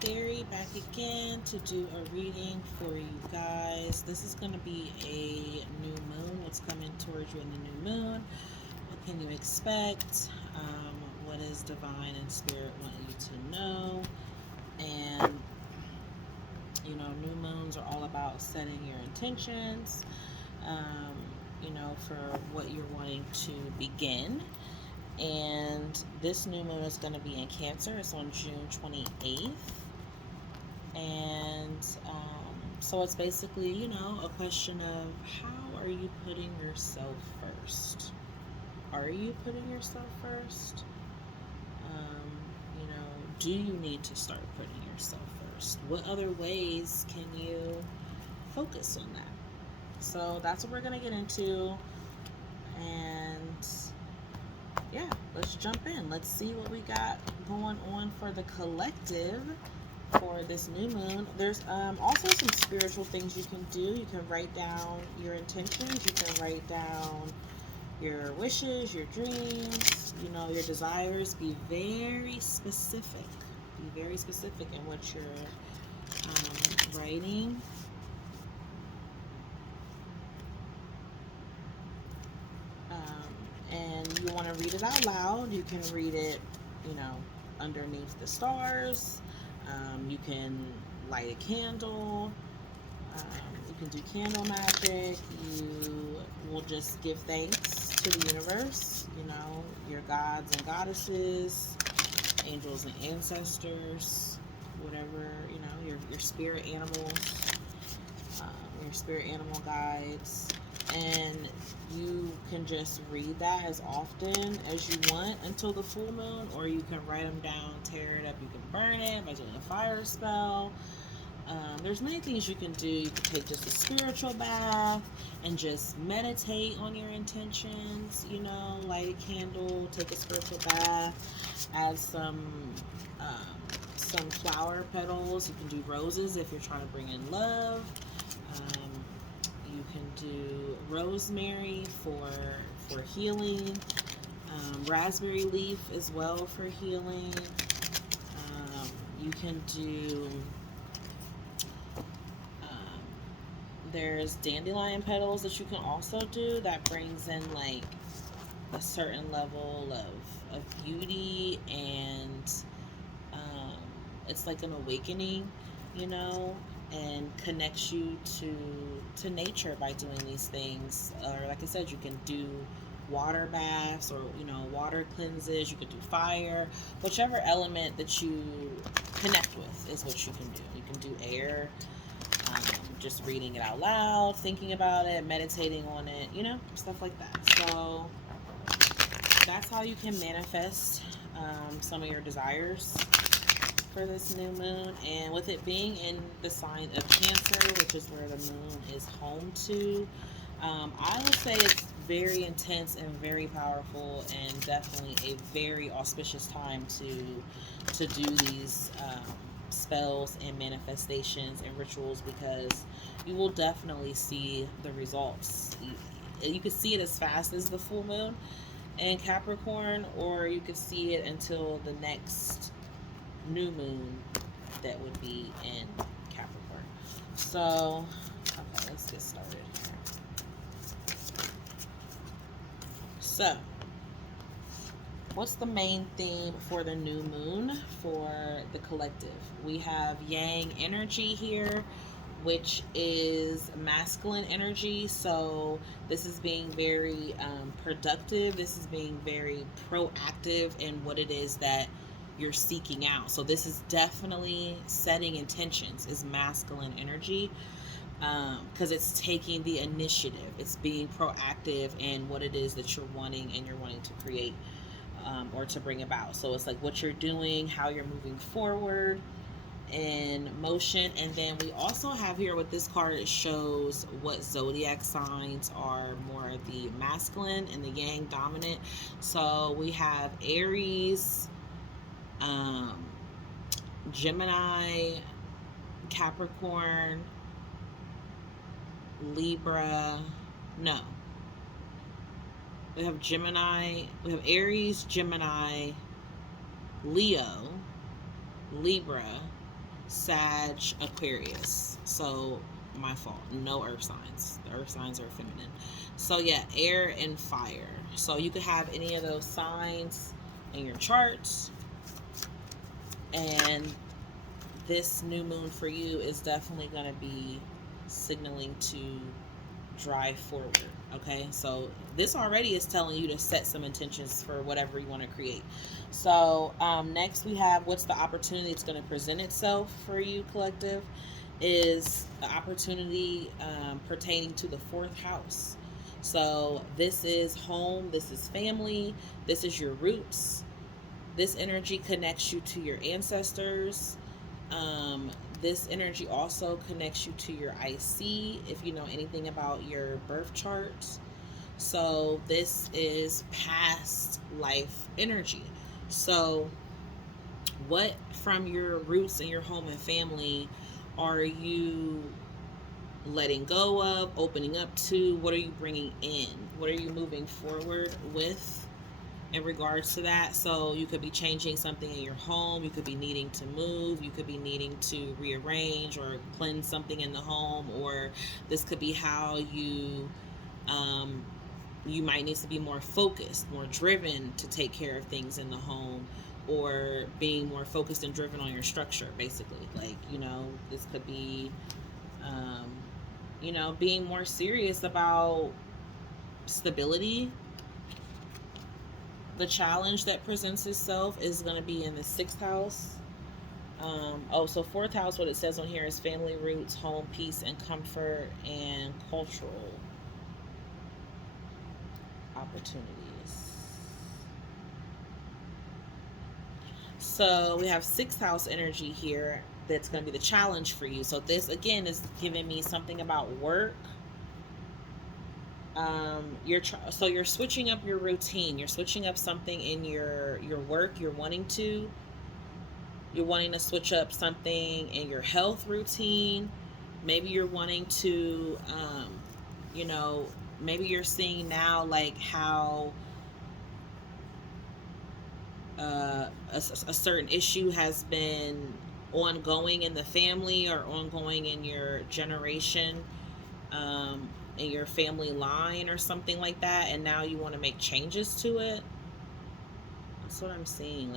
Theory back again to do a reading for you guys. This is going to be a new moon. What's coming towards you in the new moon? What can you expect? What is divine and spirit want you to know? And new moons are all about setting your intentions, um, for what you're wanting to begin. And this new moon is going to be in Cancer. It's on June 28th. And so it's basically, a question of how are you putting yourself first? Are you putting yourself first? Um, do you need to start putting yourself first? What other ways can you focus on that? So that's what we're going to get into. And yeah, let's jump in. Let's see what we got going on for the collective for this new moon. There's also some spiritual things you can do. You can write down your intentions. You can write down your wishes, your dreams, your desires. Be very specific. Be very specific in what you're writing. And you want to read it out loud. You can read it, underneath the stars. You can light a candle. You can do candle magic. You will just give thanks to the universe, your gods and goddesses, angels and ancestors, whatever, your spirit animals, your spirit animal guides. And you can just read that as often as you want until the full moon, or you can write them down, tear it up, you can burn it by doing a fire spell. There's many things you can do. You can take just a spiritual bath and just meditate on your intentions, light a candle, take a spiritual bath, add some flower petals. You can do roses if you're trying to bring in love. You can do rosemary for healing, raspberry leaf as well for healing. You can do there's dandelion petals that you can also do that brings in like a certain level of beauty, and it's like an awakening, and connects you to nature by doing these things. Or like I said, you can do water baths, or water cleanses. You could do fire. Whichever element that you connect with is what you can do. You can do air, just reading it out loud, thinking about it, meditating on it, stuff like that. So that's how you can manifest some of your desires for this new moon. And with it being in the sign of Cancer, which is where the moon is home to, I would say it's very intense and very powerful, and definitely a very auspicious time to do these spells and manifestations and rituals, because you will definitely see the results. You could see it as fast as the full moon in Capricorn, or you could see it until the next new moon that would be in Capricorn. So, okay, let's get started here. So, what's the main theme for the new moon for the collective? We have yang energy here, which is masculine energy. So this is being very productive. This is being very proactive in what it is that you're seeking out. So this is definitely setting intentions, is masculine energy, because it's taking the initiative. It's being proactive in what it is that you're wanting and you're wanting to create, or to bring about. So it's like what you're doing, how you're moving forward in motion. And then we also have here with this card, it shows what zodiac signs are more the masculine and the yang dominant. So we have Aries, Gemini, Capricorn, Libra. No. We have Gemini. We have Aries, Gemini, Leo, Libra, Sag, Aquarius. So my fault. No earth signs. The earth signs are feminine. So yeah, air and fire. So you could have any of those signs in your charts, and this new moon for you is definitely going to be signaling to drive forward. Okay, so this already is telling you to set some intentions for whatever you want to create. So next we have what's the opportunity that's going to present itself for you, collective, is the opportunity pertaining to the fourth house. So this is home, this is family, this is your roots. This energy connects you to your ancestors. um, this energy also connects you to your IC if you know anything about your birth charts. So this is past life energy. So what from your roots and your home and family are you letting go of, opening up to? What are you bringing in? What are you moving forward with in regards to that? So you could be changing something in your home, you could be needing to move, you could be needing to rearrange or cleanse something in the home, or this could be how um, you might need to be more focused, more driven to take care of things in the home, or being more focused and driven on your structure, basically. Like, this could be, um, being more serious about stability. The challenge that presents itself is going to be in the sixth house. So fourth house, what it says on here is family roots, home, peace, and comfort, and cultural opportunities. So we have sixth house energy here. That's going to be the challenge for you. So this again is giving me something about work. So you're switching up your routine. You're switching up something in your work. You're wanting to switch up something in your health routine. Maybe you're wanting to, you know, maybe you're seeing now like how a certain issue has been ongoing in the family or ongoing in your generation, in your family line or something like that, and now you want to make changes to it. That's what I'm seeing.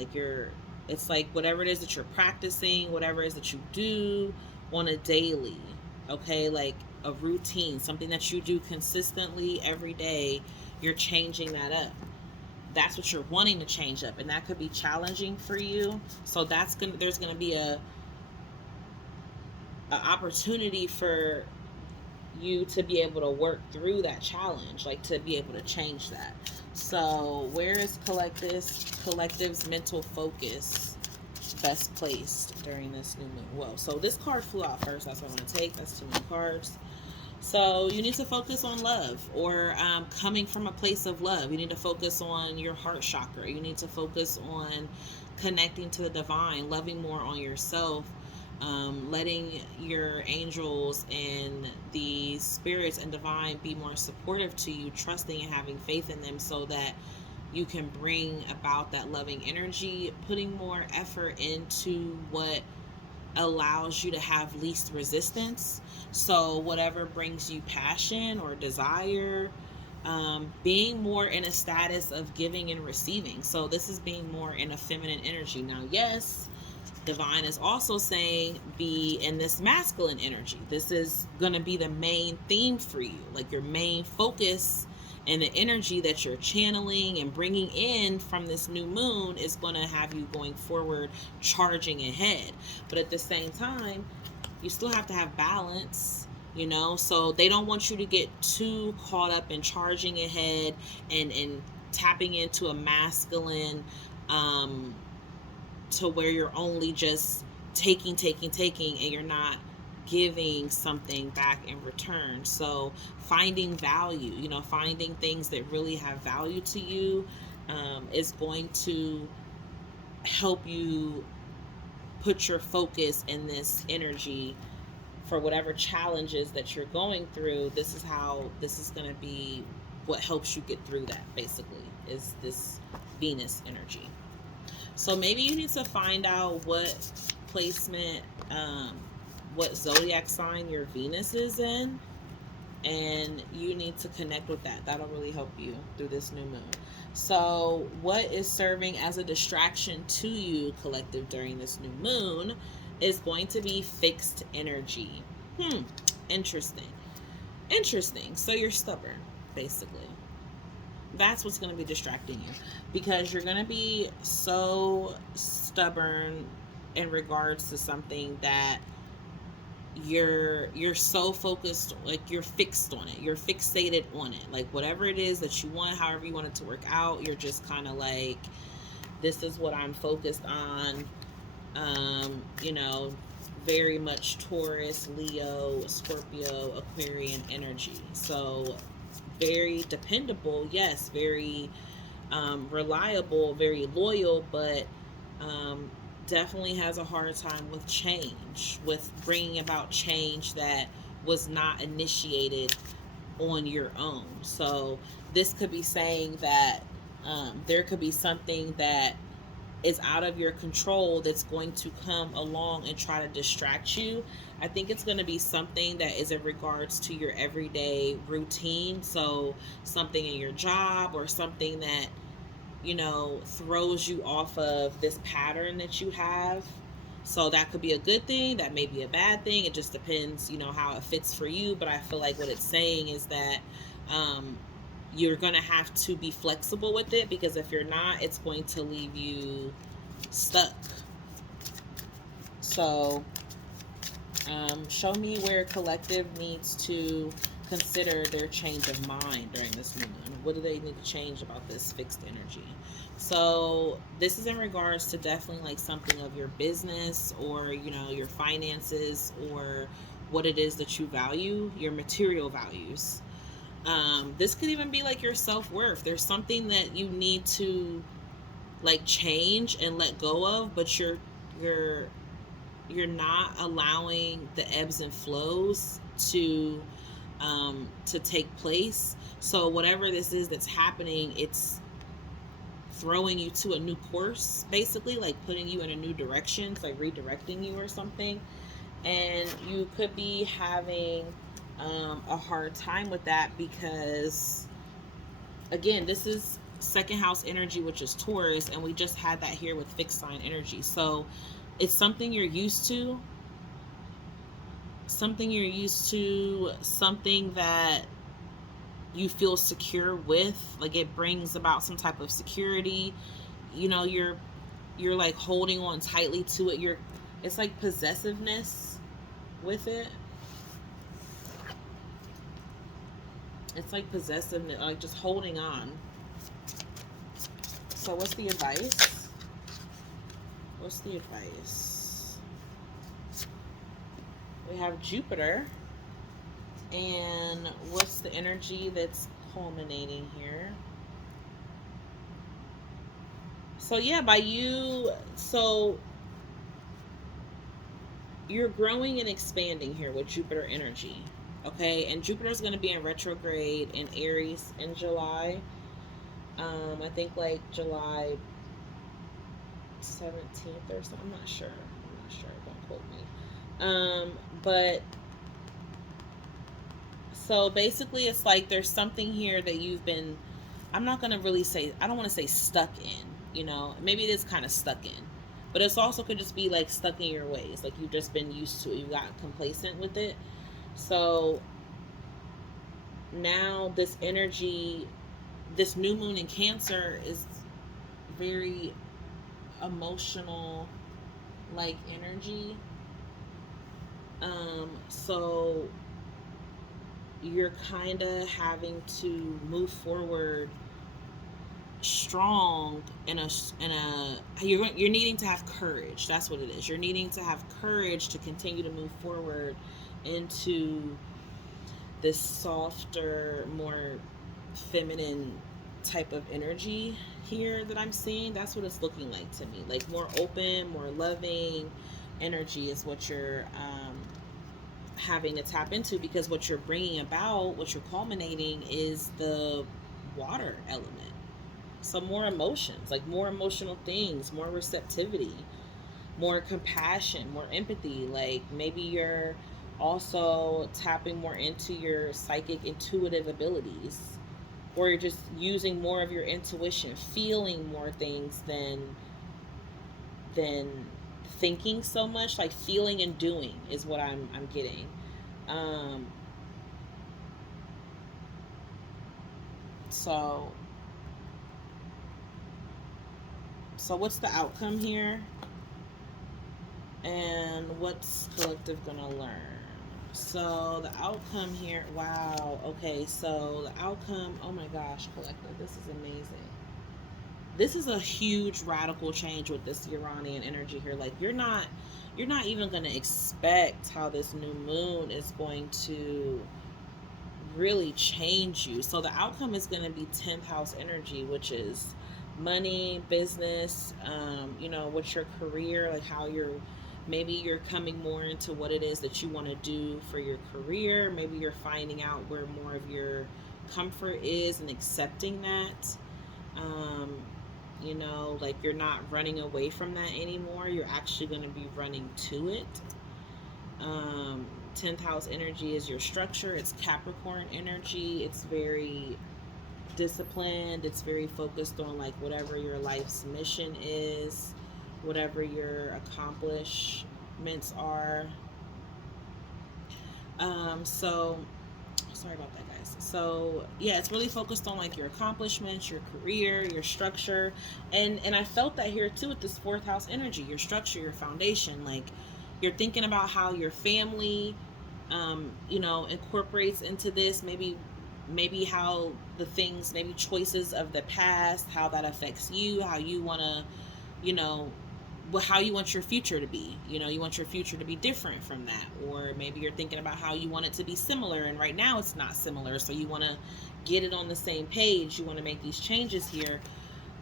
It's like whatever it is that you're practicing, whatever it is that you do on a daily, okay, like a routine, something that you do consistently every day, you're changing that up. That's what you're wanting to change up, and that could be challenging for you. So there's gonna be a opportunity for you to be able to work through that challenge, like to be able to change that. So where is collective's mental focus best placed during this new moon? Well, so this card flew out first. That's what I want to take. That's too many cards. So you need to focus on love, or coming from a place of love. You need to focus on your heart chakra. You need to focus on connecting to the divine, loving more on yourself, letting your angels and the spirits and divine be more supportive to you, trusting and having faith in them so that you can bring about that loving energy, putting more effort into what allows you to have least resistance. So whatever brings you passion or desire, being more in a status of giving and receiving. So this is being more in a feminine energy. Now, yes, divine is also saying be in this masculine energy. This is going to be the main theme for you, like your main focus, and the energy that you're channeling and bringing in from this new moon is going to have you going forward, charging ahead. But at the same time, you still have to have balance, so they don't want you to get too caught up in charging ahead and tapping into a masculine, to where you're only just taking, and you're not giving something back in return. So finding value, finding things that really have value to you, is going to help you put your focus in this energy for whatever challenges that you're going through. This is going to be what helps you get through that, basically, is this Venus energy. So maybe you need to find out what placement um, what zodiac sign your Venus is in, and you need to connect with that. That'll really help you through this new moon. So, what is serving as a distraction to you, collective, during this new moon is going to be fixed energy. Interesting. Interesting. So, you're stubborn, basically. That's what's going to be distracting you, because you're going to be so stubborn in regards to something that you're so focused, like you're fixed on it, you're fixated on it, like whatever it is that you want, however you want it to work out, you're just kind of like, this is what I'm focused on. You know, very much Taurus, Leo, Scorpio, Aquarian energy. So very dependable, yes, very reliable, very loyal, but um, definitely has a hard time with change, with bringing about change that was not initiated on your own. So this could be saying that there could be something that is out of your control that's going to come along and try to distract you. I think it's going to be something that is in regards to your everyday routine. So something in your job, or something that, you know, throws you off of this pattern that you have. So that could be a good thing, that may be a bad thing. It just depends, you know, how it fits for you. But I feel like what it's saying is that um, you're going to have to be flexible with it, because if you're not, it's going to leave you stuck. So show me where collective needs to consider their change of mind during this moment. What do they need to change about this fixed energy? So this is in regards to definitely like something of your business, or, you know, your finances, or what it is that you value, your material values. This could even be like your self-worth. There's something that you need to like change and let go of, but you're you're not allowing the ebbs and flows to take place. So whatever this is that's happening, it's throwing you to a new course, basically, like putting you in a new direction. It's like redirecting you or something. And you could be having a hard time with that, because again, this is second house energy, which is Taurus, and we just had that here with fixed sign energy. So it's something you're used to, something that you feel secure with. Like it brings about some type of security. You know, you're like holding on tightly to it. It's like possessiveness with it. It's like possessiveness, like just holding on. So what's the advice? What's the advice? We have Jupiter. And what's the energy that's culminating here? So yeah, so you're growing and expanding here with Jupiter energy. Okay, and Jupiter's going to be in retrograde in Aries in July. I think like July 17th or something. I'm not sure. Don't quote me. But so basically, it's like there's something here that you've been, I'm not going to really say, I don't want to say stuck in, you know, maybe it is kind of stuck in, but it's also could just be like stuck in your ways. Like you've just been used to it. You got complacent with it. So now this energy, this new moon in Cancer is very emotional like energy. So you're kind of having to move forward strong you're needing to have courage. That's what it is. You're needing to have courage to continue to move forward into this softer, more feminine type of energy here that I'm seeing. That's what it's looking like to me. Like more open, more loving energy is what you're having to tap into, because what you're bringing about, what you're culminating, is the water element. So more emotions, like more emotional things, more receptivity. more compassion, more empathy. Like maybe you're also tapping more into your psychic intuitive abilities, or you're just using more of your intuition, feeling more things than thinking so much. Like feeling and doing is what I'm getting. Um, so so what's the outcome here? And what's collective gonna learn? So the outcome here, wow, okay, so the outcome, oh my gosh, collective, this is amazing. This is a huge radical change with this Uranian energy here. Like you're not even gonna expect how this new moon is going to really change you. So the outcome is going to be 10th house energy, which is money, business, what's your career, like how you're, maybe you're coming more into what it is that you want to do for your career. Maybe you're finding out where more of your comfort is and accepting that. Um, like you're not running away from that anymore. You're actually going to be running to it. um, 10th house energy is your structure. It's Capricorn energy. It's very disciplined. It's very focused on like whatever your life's mission is, whatever your accomplishments are. So sorry about that, guys. So yeah, it's really focused on like your accomplishments, your career, your structure. And I felt that here too with this fourth house energy, your structure, your foundation. Like you're thinking about how your family incorporates into this. Maybe how the things, maybe choices of the past, how that affects you, how you want to, you know how you want your future to be. You want your future to be different from that, or maybe you're thinking about how you want it to be similar, and right now it's not similar, so you want to get it on the same page. You want to make these changes here,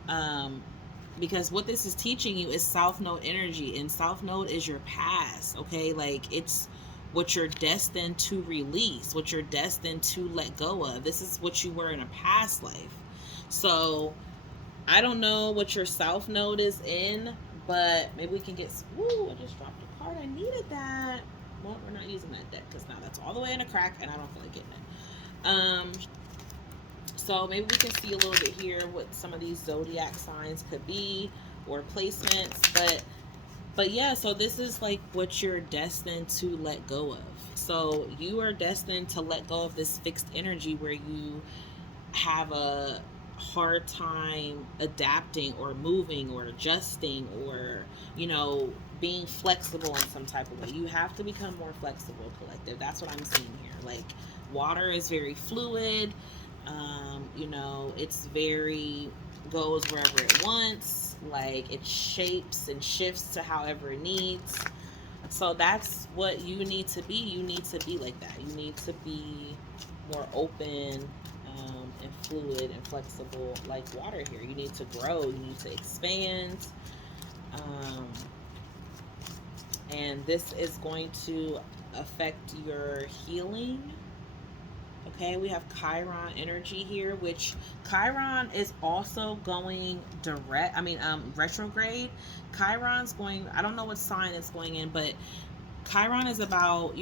um, because what this is teaching you is South Node energy, and South Node is your past. Okay, like it's what you're destined to release, what you're destined to let go of. This is what you were in a past life. So I don't know what your South Node is in, but maybe we can get. Woo! I just dropped a card. I needed that. Well, we're not using that deck because now that's all the way in a crack, and I don't feel like getting it. So maybe we can see a little bit here what some of these zodiac signs could be, or placements. But yeah, so this is like what you're destined to let go of. So you are destined to let go of this fixed energy where you have a hard time adapting or moving or adjusting, or being flexible in some type of way. You have to become more flexible, collective. That's what I'm seeing here. Like water is very fluid. It's very, goes wherever it wants. Like it shapes and shifts to however it needs. So that's what you need to be. You need to be like that. You need to be more open, and fluid and flexible like water here. You need to grow. You need to expand. Um, and this is going to affect your healing. Okay, we have Chiron energy here, which Chiron is also going retrograde. Chiron's going, I don't know what sign it's going in, but Chiron is about,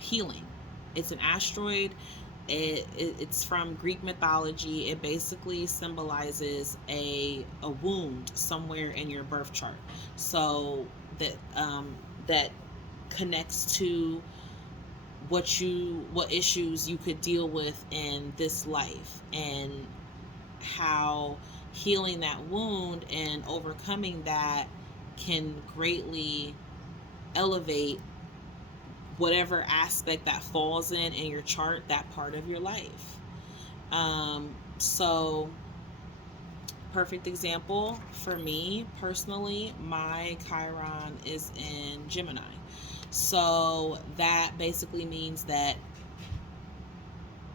healing. It's an asteroid. It's from Greek mythology. It basically symbolizes a wound somewhere in your birth chart. So that connects to what issues you could deal with in this life, and how healing that wound and overcoming that can greatly elevate whatever aspect that falls in your chart, that part of your life. So perfect example for me personally, my Chiron is in Gemini. So that basically means that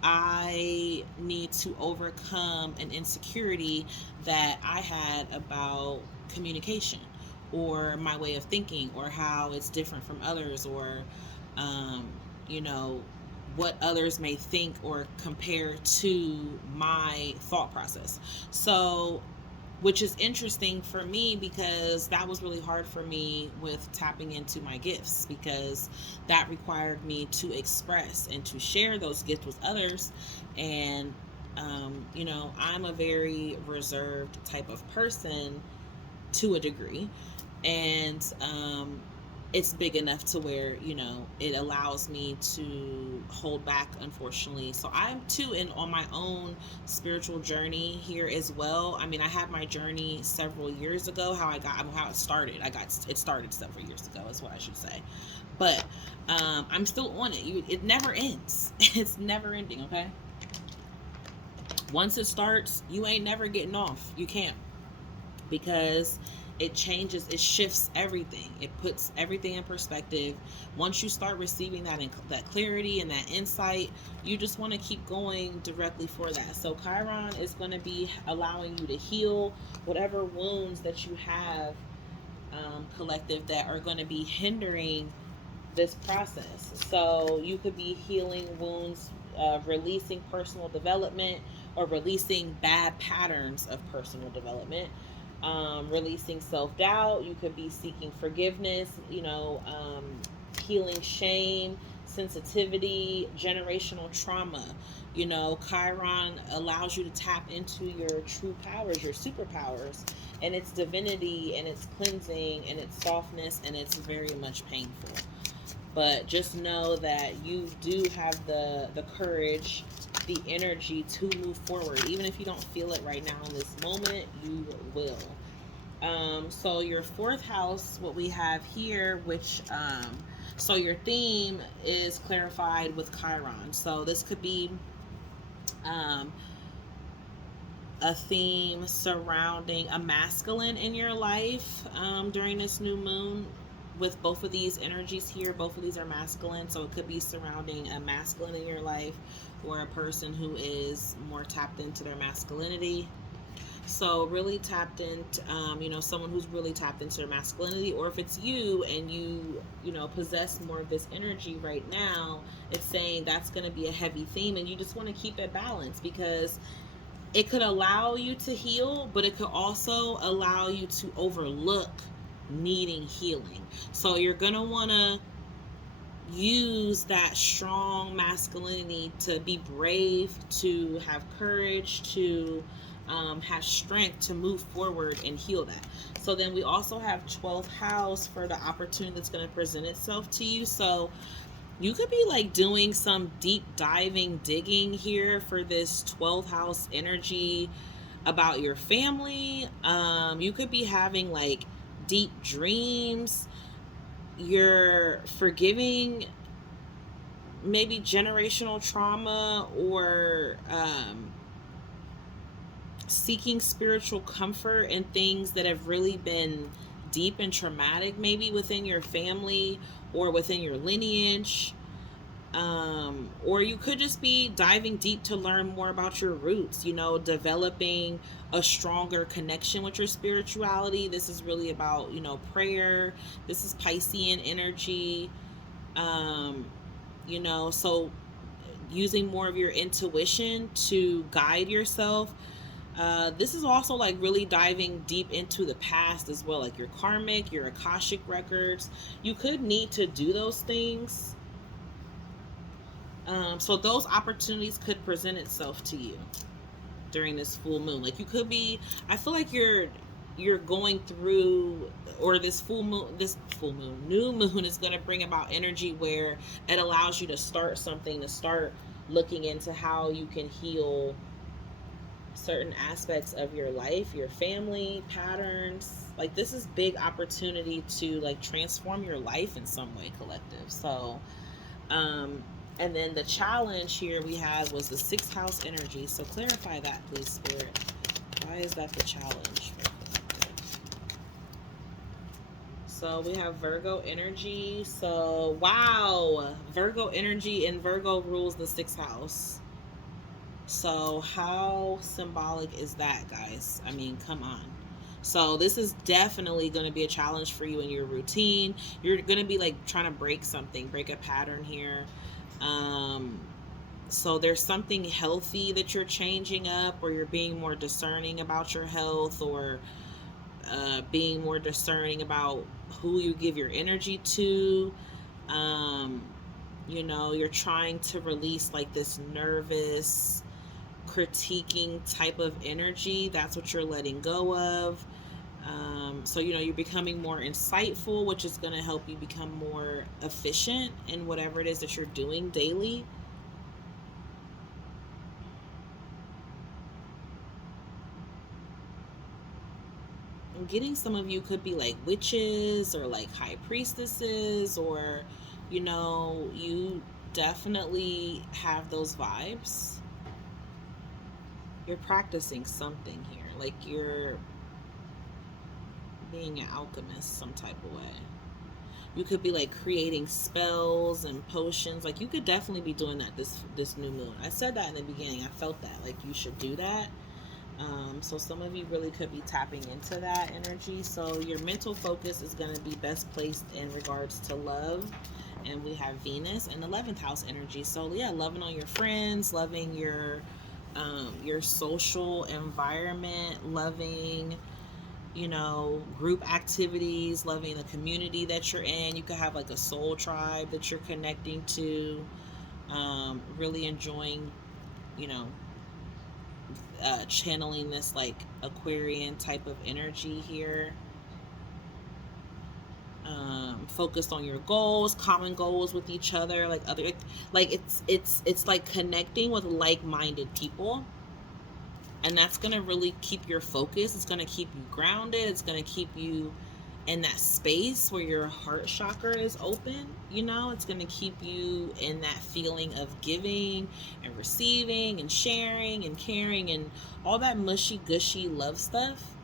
I need to overcome an insecurity that I had about communication, or my way of thinking, or how it's different from others, or um, you know what others may think or compare to my thought process. So which is interesting for me because that was really hard for me with tapping into my gifts, because that required me to express and to share those gifts with others. And I'm a very reserved type of person to a degree. And it's big enough to where it allows me to hold back, unfortunately. So I'm too in on my own spiritual journey here as well. I mean, I had my journey several years ago. How it started, it started several years ago is what I should say. But I'm still on it. It never ends. It's never ending. Okay, once it starts, you ain't never getting off. You can't, because it changes, it shifts everything, it puts everything in perspective. Once you start receiving that clarity and that insight, you just want to keep going directly for that. So Chiron is going to be allowing you to heal whatever wounds that you have, collective, that are going to be hindering this process. So you could be healing wounds, releasing personal development, or releasing bad patterns of personal development, releasing self doubt. You could be seeking forgiveness, healing shame, sensitivity, generational trauma. Chiron allows you to tap into your true powers, your superpowers, and its divinity, and its cleansing, and its softness, and it's very much painful. But just know that you do have the courage, the energy to move forward. Even if you don't feel it right now in this moment, you will. So your fourth house, what we have here, which so your theme is clarified with Chiron. So this could be um, a theme surrounding a masculine in your life during this new moon. With both of these energies here, both of these are masculine, so it could be surrounding a masculine in your life, or a person who is more tapped into their masculinity. So really tapped into, someone who's really tapped into their masculinity, or if it's you and you possess more of this energy right now, it's saying that's going to be a heavy theme, and you just want to keep it balanced, because it could allow you to heal, but it could also allow you to overlook needing healing. So you're going to want to use that strong masculinity to be brave, to have courage, to have strength to move forward and heal that. So then we also have 12th house for the opportunity that's going to present itself to you. So you could be like doing some deep diving digging here for this 12th house energy about your family. You could be having like deep dreams. You're forgiving maybe generational trauma, or seeking spiritual comfort in things that have really been deep and traumatic, maybe within your family or within your lineage. Or you could just be diving deep to learn more about your roots, developing a stronger connection with your spirituality. This is really about, prayer. This is Piscean energy. So using more of your intuition to guide yourself. This is also like really diving deep into the past as well, like your karmic, your Akashic records. You could need to do those things. So those opportunities could present itself to you during this full moon. Like you could be, I feel like you're going through, or this new moon is going to bring about energy where it allows you to start something, to start looking into how you can heal certain aspects of your life, your family patterns. Like this is big opportunity to like transform your life in some way, collective. So and then the challenge here we had was the 6th house energy. So clarify that, please, Spirit. Why is that the challenge? So we have Virgo energy. So wow, Virgo energy, and Virgo rules the 6th house. So how symbolic is that, guys? I mean, come on. So this is definitely going to be a challenge for you in your routine. You're going to be like trying to break something, break a pattern here. So there's something healthy that you're changing up, or you're being more discerning about your health, or being more discerning about who you give your energy to. Um, you're trying to release like this nervous, critiquing type of energy. That's what you're letting go of. So, you're becoming more insightful, which is going to help you become more efficient in whatever it is that you're doing daily. Getting some of you could be like witches or like high priestesses, or you definitely have those vibes. You're practicing something here, like you're being an alchemist some type of way. You could be like creating spells and potions. Like you could definitely be doing that this new moon. I said that in the beginning. I felt that like you should do that. So some of you really could be tapping into that energy. So your mental focus is going to be best placed in regards to love. And we have Venus and 11th house energy. So yeah, loving on your friends, loving your social environment, loving group activities, loving the community that you're in. You could have like a soul tribe that you're connecting to. Really enjoying, you know, channeling this like Aquarian type of energy here. Focused on your goals, common goals with each other, like it's like connecting with like-minded people, and that's gonna really keep your focus. It's gonna keep you grounded. It's gonna keep you in that space where your heart chakra is open. It's going to keep you in that feeling of giving and receiving and sharing and caring and all that mushy gushy love stuff,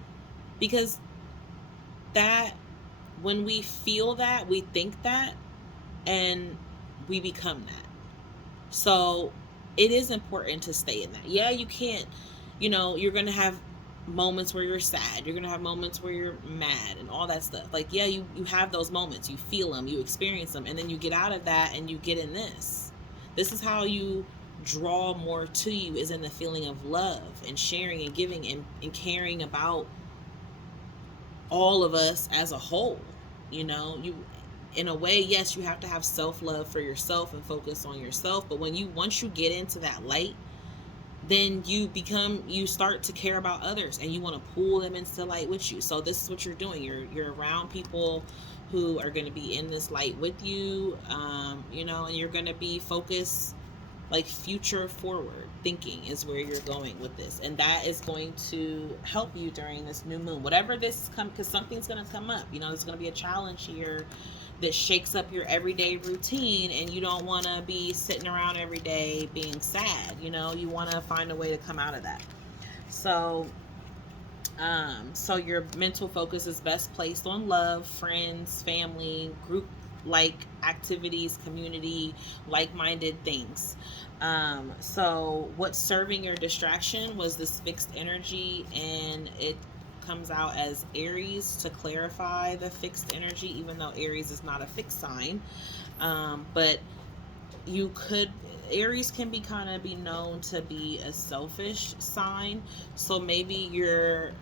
because that, when we feel that, we think that, and we become that. So it is important to stay in that. Yeah, you can't, you're going to have moments where you're sad, you're gonna have moments where you're mad and all that stuff. Like, yeah, you have those moments, you feel them, you experience them, and then you get out of that and you get in this is how you draw more to you, is in the feeling of love and sharing and giving and caring about all of us as a whole. You, in a way, yes, you have to have self-love for yourself and focus on yourself, but once you get into that light, then you start to care about others, and you want to pull them into light with you. So this is what you're doing. You're around people who are going to be in this light with you, and you're going to be focused, like future forward thinking is where you're going with this, and that is going to help you during this new moon, whatever this comes, because something's going to come up. There's going to be a challenge here that shakes up your everyday routine, and you don't want to be sitting around every day being sad. You want to find a way to come out of that. So your mental focus is best placed on love, friends, family, group like activities, community, like-minded things. So what's serving your distraction was this fixed energy, and it comes out as Aries to clarify the fixed energy, even though Aries is not a fixed sign. But Aries can be known to be a selfish sign. So maybe you're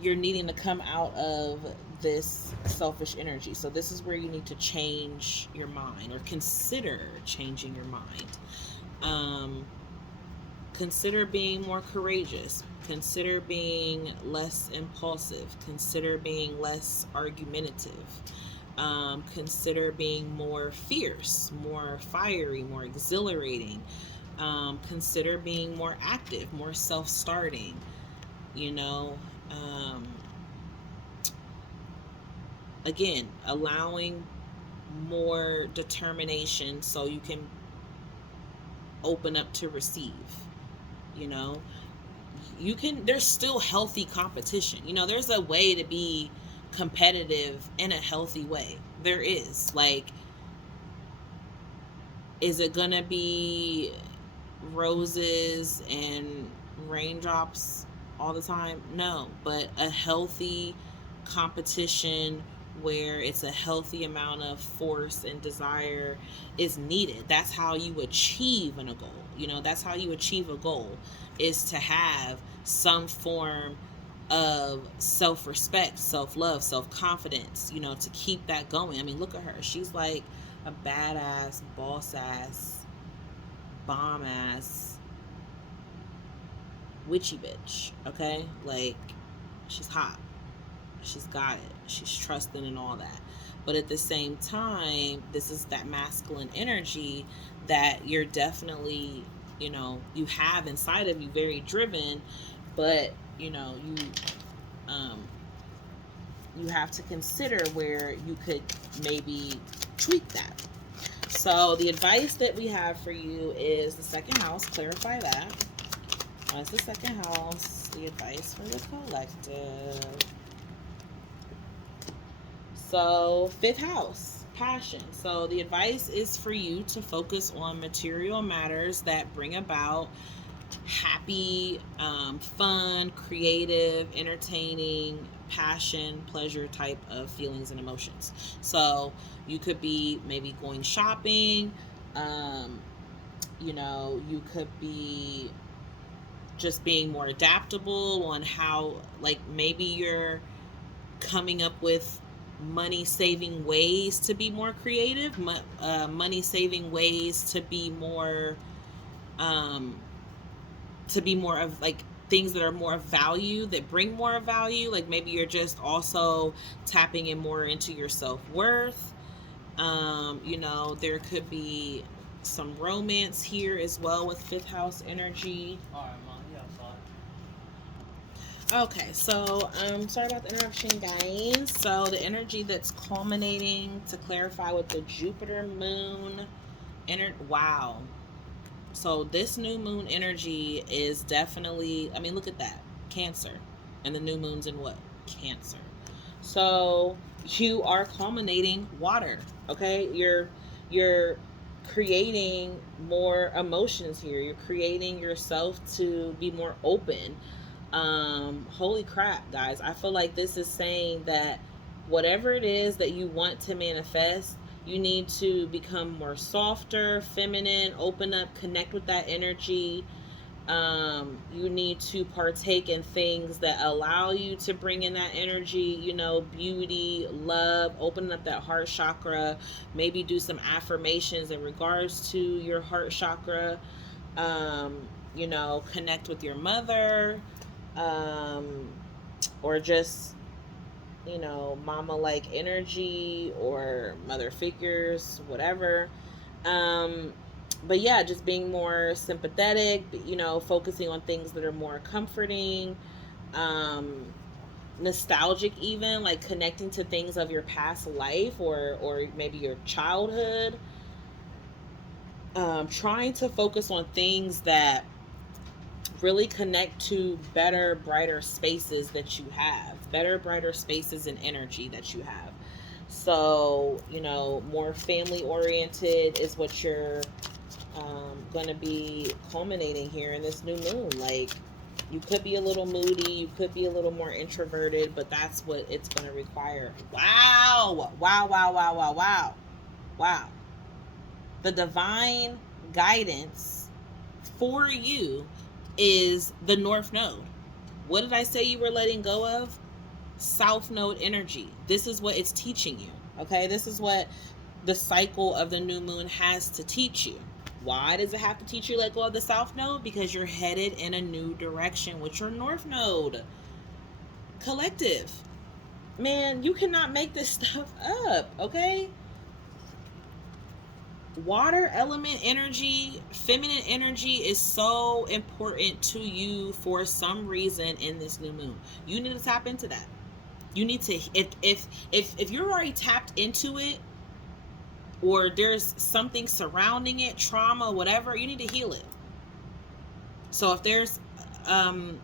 you're needing to come out of this selfish energy. So this is where you need to change your mind, or consider changing your mind. Consider being more courageous. Consider being less impulsive. Consider being less argumentative. Consider being more fierce, more fiery, more exhilarating. Consider being more active, more self-starting. Again, allowing more determination so you can open up to receive. There's still healthy competition. There's a way to be competitive in a healthy way. There is. Like, is it gonna be roses and raindrops all the time? No, but a healthy competition where it's a healthy amount of force and desire is needed. That's how you achieve a goal. You know, that's how you achieve a goal, is to have some form of self-respect, self-love, self-confidence, you know, to keep that going. I mean, look at her. She's like a badass, boss ass, bomb ass, witchy bitch, okay? Like, she's hot. She's got it. She's trusting and all that. But at the same time, this is that masculine energy that you're definitely, you know, you have inside of you, very driven, but, you know, um, you have to consider where you could maybe tweak that. So the advice that we have for you is the second house. Clarify that. That's the second house. The advice for the collective. So fifth house, passion. So the advice is for you to focus on material matters that bring about happy, fun, creative, entertaining, passion, pleasure type of feelings and emotions. So you could be maybe going shopping, you know, you could be just being more adaptable on how, like, maybe you're coming up with money saving ways to be more creative, money saving ways um, to be more of like things that are more of value, that bring more value. Like maybe you're just also tapping in more into your self-worth. You know, there could be some romance here as well with fifth house energy. All right, Mom. Yeah, okay, so sorry about the interruption, guys. So the energy that's culminating, to clarify, with the Jupiter moon wow. So this new moon energy is definitely, I mean, look at that. Cancer. And the new moon's in what? Cancer. So you are culminating water, okay? You're creating more emotions here. You're creating yourself to be more open. Holy crap, guys. I feel like this is saying that whatever it is that you want to manifest, you need to become more softer, feminine, open up, connect with that energy. You need to partake in things that allow you to bring in that energy, you know, beauty, love, open up that heart chakra, maybe do some affirmations in regards to your heart chakra. You know, connect with your mother, um, or just, you know, mama like energy or mother figures, whatever. Um, but yeah, just being more sympathetic, you know, focusing on things that are more comforting, um, nostalgic, even like connecting to things of your past life, or maybe your childhood. Trying to focus on things that really connect to better, brighter spaces that you have, better, brighter spaces and energy that you have. So, you know, more family oriented is what you're going to be culminating here in this new moon. Like, you could be a little moody, you could be a little more introverted, but that's what it's going to require. Wow. Wow, wow, wow, wow, wow. Wow. The divine guidance for you is the North Node. What did I say you were letting go of? South Node energy. This is what it's teaching you. Okay, this is what the cycle of the new moon has to teach you. Why does it have to teach you let go of the South Node? Because you're headed in a new direction with your North Node. Collective. Man, you cannot make this stuff up, okay? Water element energy, feminine energy is so important to you for some reason in this new moon. You need to tap into that. You need to, if you're already tapped into it, or there's something surrounding it, trauma, whatever, you need to heal it. So if there's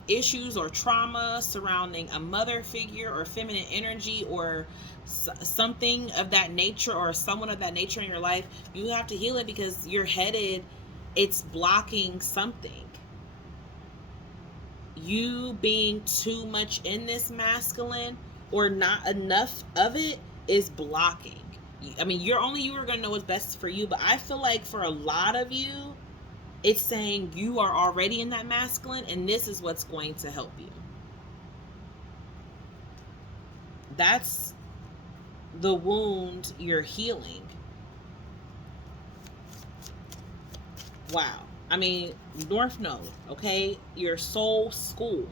issues or trauma surrounding a mother figure or feminine energy or something of that nature or someone of that nature in your life, you have to heal it, because you're headed, it's blocking something. You being too much in this masculine or not enough of it is blocking. I mean, you are going to know what's best for you, but I feel like for a lot of you, it's saying you are already in that masculine and this is what's going to help you. That's the wound you're healing. Wow. I mean, North Node, okay? Your soul school,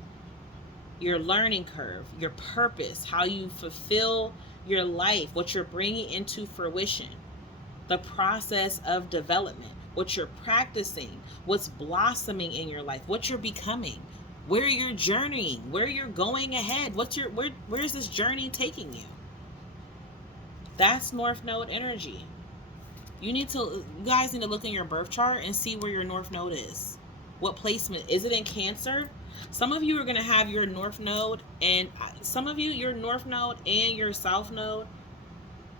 your learning curve, your purpose, how you fulfill your life, what you're bringing into fruition, the process of development, what you're practicing, what's blossoming in your life, what you're becoming, where you're journeying, where you're going ahead, where's this journey taking you? That's North Node energy. You guys need to look in your birth chart and see where your North Node is. What placement? Is it in Cancer? Some of you are going to have your North Node, and some of you, your North Node and your South Node.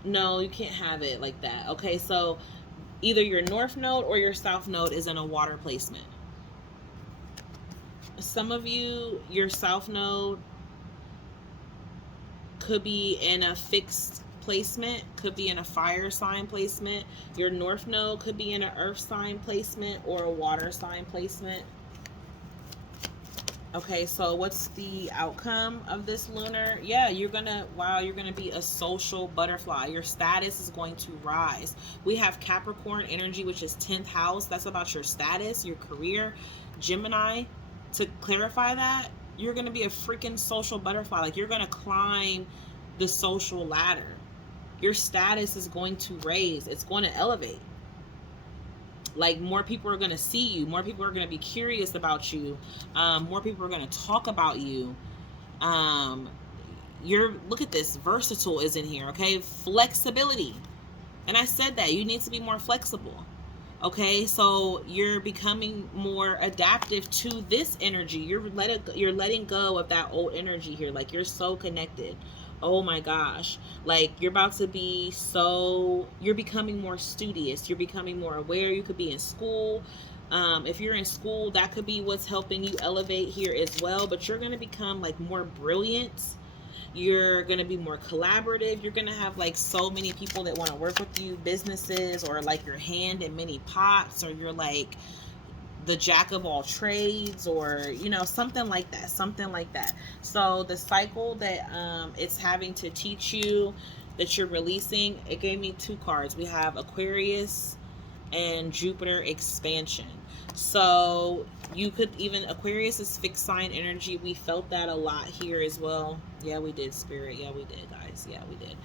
No, you can't have it like that. Okay, so either your North Node or your South Node is in a water placement. Some of you, your South Node could be in a fixed placement, could be in a fire sign placement. Your North Node could be in an earth sign placement or a water sign placement. Okay, so what's the outcome of this lunar? Yeah, you're gonna be a social butterfly. Your status is going to rise. We have Capricorn energy, which is 10th house. That's about your status, your career. Gemini, to clarify that, you're gonna be a freaking social butterfly. Like, you're gonna climb the social ladder. Your status is going to raise. It's going to elevate. Like, more people are going to see you. More people are going to be curious about you. More people are going to talk about you. Look at this. Versatile is in here, okay? Flexibility. And I said that. You need to be more flexible. Okay? So you're becoming more adaptive to this energy. You're letting go of that old energy here. Like, you're so connected. Oh my gosh. Like, you're becoming more studious. You're becoming more aware. You could be in school. If you're in school, that could be what's helping you elevate here as well. But you're going to become like more brilliant. You're going to be more collaborative. You're going to have like so many people that want to work with you, businesses, or like your hand in many pots, or you're like the jack of all trades, or something like that. So the cycle that it's having to teach you, that you're releasing, it gave me 2 cards. We have Aquarius and Jupiter expansion. So you could even, Aquarius is fixed sign energy. We felt that a lot here as well. Yeah, we did, Spirit. Yeah, we did, guys. Yeah, we did.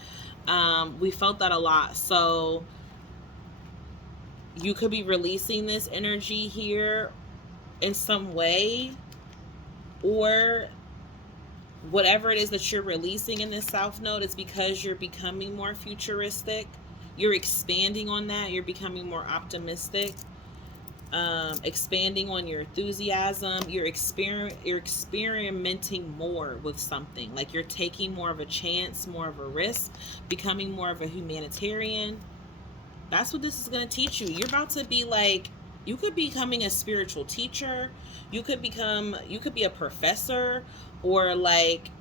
We felt that a lot. So you could be releasing this energy here in some way, or whatever it is that you're releasing in this South Node is because you're becoming more futuristic. You're expanding on that. You're becoming more optimistic. Expanding on your enthusiasm. You're experimenting more with something. Like, you're taking more of a chance, more of a risk, becoming more of a humanitarian. That's what this is going to teach you. You're about to be like, you could be becoming a spiritual teacher. You could be a professor, or like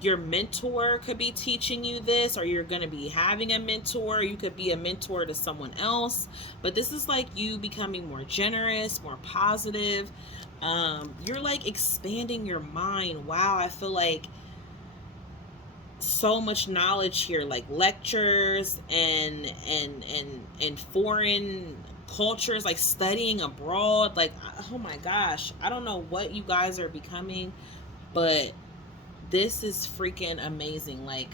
your mentor could be teaching you this, or you're going to be having a mentor. You could be a mentor to someone else. But this is like you becoming more generous, more positive. You're like expanding your mind. Wow, I feel like so much knowledge here, like lectures and foreign cultures, like studying abroad. Like, oh my gosh, I don't know what you guys are becoming, but this is freaking amazing. Like,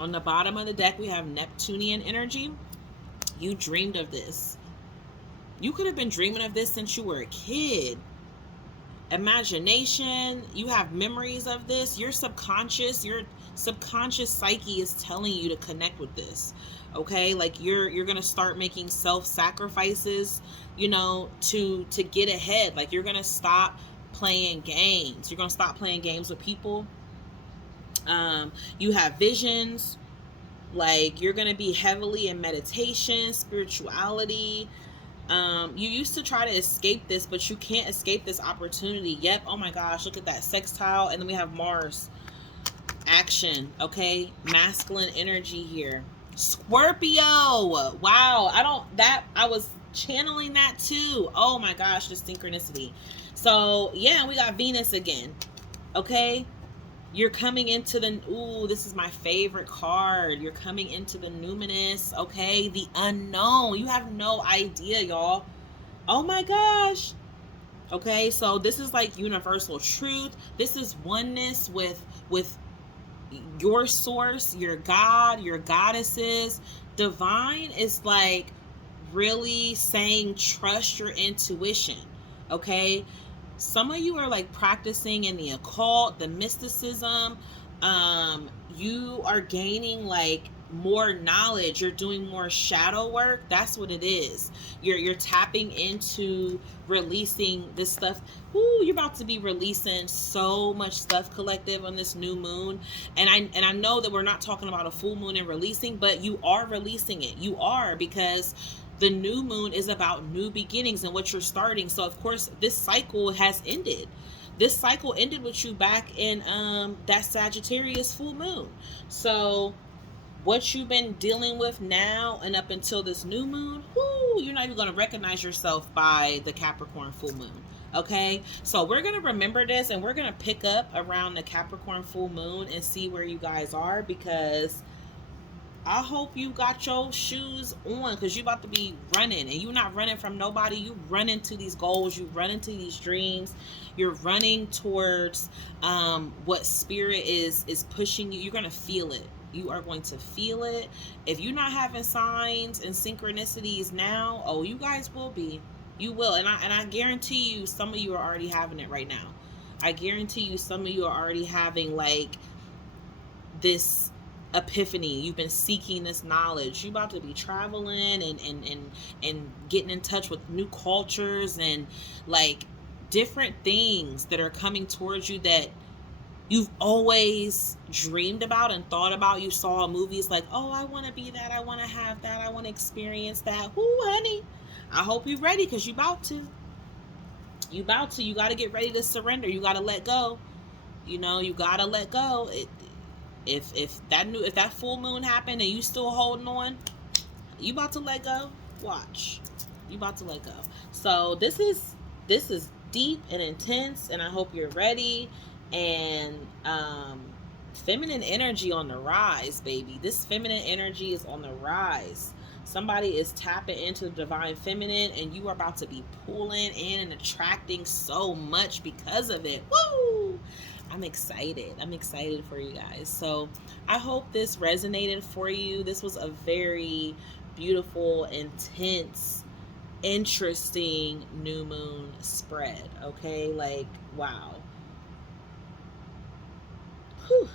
on the bottom of the deck, we have Neptunian energy. You dreamed of this. You could have been dreaming of this since you were a kid. Imagination, you have memories of this. Your subconscious psyche is telling you to connect with this. Okay, like you're gonna start making self-sacrifices, to get ahead. Like, you're gonna stop playing games. You're gonna stop playing games with people. You have visions. Like, you're gonna be heavily in meditation, spirituality. You used to try to escape this, but you can't escape this opportunity. Yep. Oh my gosh, look at that sextile. And then we have Mars. action, okay? Masculine energy here. Scorpio. Wow. I was channeling that too. Oh my gosh, the synchronicity. So, yeah, we got Venus again. Okay? You're coming into the, ooh, this is my favorite card. You're coming into the numinous, okay? The unknown. You have no idea, y'all. Oh my gosh. Okay, so this is like universal truth. This is oneness with your source, your God, your goddesses. Divine is like really saying trust your intuition. Okay, some of you are like practicing in the occult, the mysticism. You are gaining like more knowledge. You're doing more shadow work. That's what it is. You're tapping into releasing this stuff. Ooh, you're about to be releasing so much stuff, collective, on this new moon. And I know that we're not talking about a full moon and releasing, but you are releasing it. You are, because the new moon is about new beginnings and what you're starting. So of course this cycle has ended. This cycle ended with you back in that Sagittarius full moon. So what you've been dealing with now and up until this new moon, whoo, you're not even going to recognize yourself by the Capricorn full moon. Okay, so we're going to remember this, and we're going to pick up around the Capricorn full moon and see where you guys are, because I hope you got your shoes on, because you're about to be running, and you're not running from nobody. You run into these goals, you run into these dreams, you're running towards what spirit is pushing you. You're going to feel it. You are going to feel it. If you're not having signs and synchronicities now, oh, you guys will be. You will. And I guarantee you some of you are already having it right now. I guarantee you some of you are already having like this epiphany. You've been seeking this knowledge. You're about to be traveling and getting in touch with new cultures and like different things that are coming towards you that you've always dreamed about and thought about. You saw movies like, oh, I want to be that, I want to have that, I want to experience that. Ooh, honey, I hope you're ready, because you about to. You got to get ready to surrender. You got to let go. You know, you got to let go. If that full moon happened and you still holding on, you about to let go. Watch, you about to let go. So this is deep and intense, and I hope you're ready. And feminine energy on the rise, baby. This feminine energy is on the rise. Somebody is tapping into the divine feminine, and you are about to be pulling in and attracting so much because of it. Woo! I'm excited. I'm excited for you guys. So I hope this resonated for you. This was a very beautiful, intense, interesting new moon spread. Okay, like wow. Whew.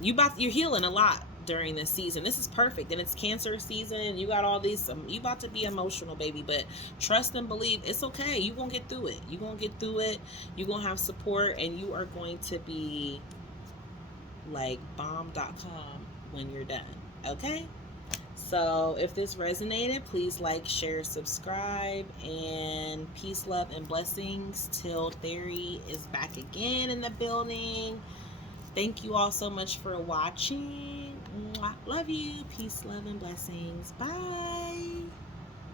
You're healing a lot during this season. This is perfect, and it's Cancer season. You got all these. You about to be emotional, baby. But trust and believe. It's okay. You gonna get through it. You gonna get through it. You gonna have support, and you are going to be like bomb.com when you're done. Okay. So if this resonated, please like, share, subscribe, and peace, love, and blessings till Theory is back again in the building. Thank you all so much for watching. Love you. Peace, love, and blessings. Bye.